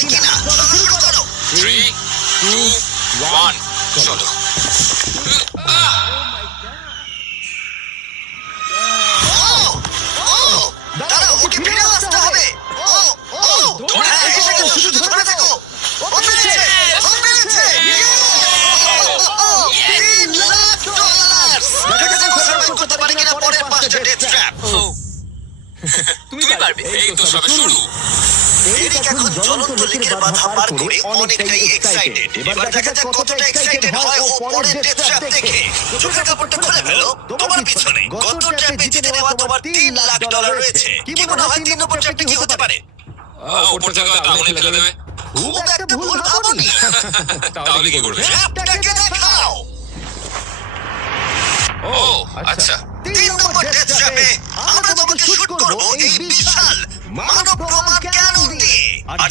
পারে কিনা। শুরু করো। 3 2 1 চলো। দাঁড়াও, ওকে ফিরে আসতে হবে। হ্যাঁ, এসে গেছে, শুধু ধরে থাকো। ও পেরেছে, ও পেরেছে। $3,00,000 দেখা যাক ও সার্ভাইভ করতে পারে কিনা পরের 5টা ডেথ ট্র্যাপ। তুমি পারবে, এই তো সবে শুরু। এরিক এখন জ্বলন্ত লেকের বাধা পার করে অনেকটাই এক্সাইটেড। এবার দেখা যাক কতটা এক্সাইটেড হয় ও পরের ডেথ ট্র্যাপ দেখে। চোখের কাপড়টা খুলে ফেলো। তোমার পিছনে গত ট্র্যাপে জিতে নেওয়া তোমার $3,00,000 রয়েছে। কি মনে হয় 3 নম্বর ট্র্যাপটা কি হতে পারে? উপর থেকে আগুনে ফেলে দেবে। খুব একটা ভুল ভাবনি। তাহলে কি করবে? ট্র্যাপটাকে দেখাও। ও আচ্ছা। 3 নম্বর ডেথ ট্র্যাপে আমরা তোমাকে শুট করব এই বিশাল মানব প্রমাণ ক্যানন দিয়ে। আর